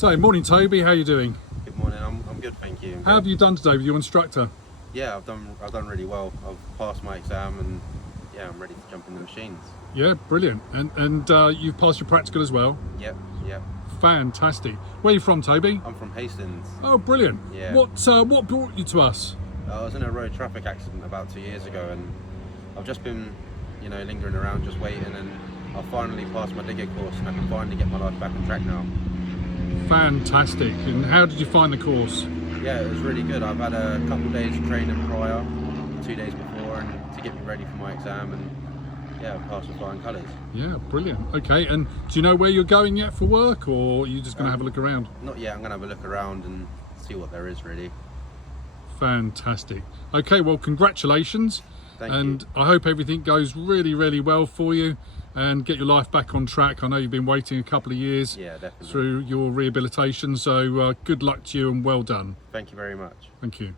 So, morning Toby, how are you doing? Good morning, I'm good, thank you. How have you done today with your instructor? Yeah, I've done really well. I've passed my exam and yeah, I'm ready to jump in the machines. Yeah, brilliant. And you've passed your practical as well? Yep. Fantastic. Where are you from, Toby? I'm from Hastings. Oh, brilliant. Yeah. What brought you to us? I was in a road traffic accident about 2 years ago and I've just been, lingering around just waiting, and I finally passed my digger course and I can finally get my life back on track now. Fantastic. And how did you find the course? Yeah, it was really good. I've had a couple of days of training prior, 2 days before, and to get me ready for my exam, and yeah, I passed with flying colours. Yeah, brilliant. Okay, and do you know where you're going yet for work, or are you just going to have a look around? Not yet. I'm going to have a look around and see what there is really. Fantastic. Okay, well, congratulations. Thank and you. I hope everything goes really, really well for you and get your life back on track. I know you've been waiting a couple of years Definitely. through your rehabilitation, so good luck to you and well done. Thank you very much. Thank you.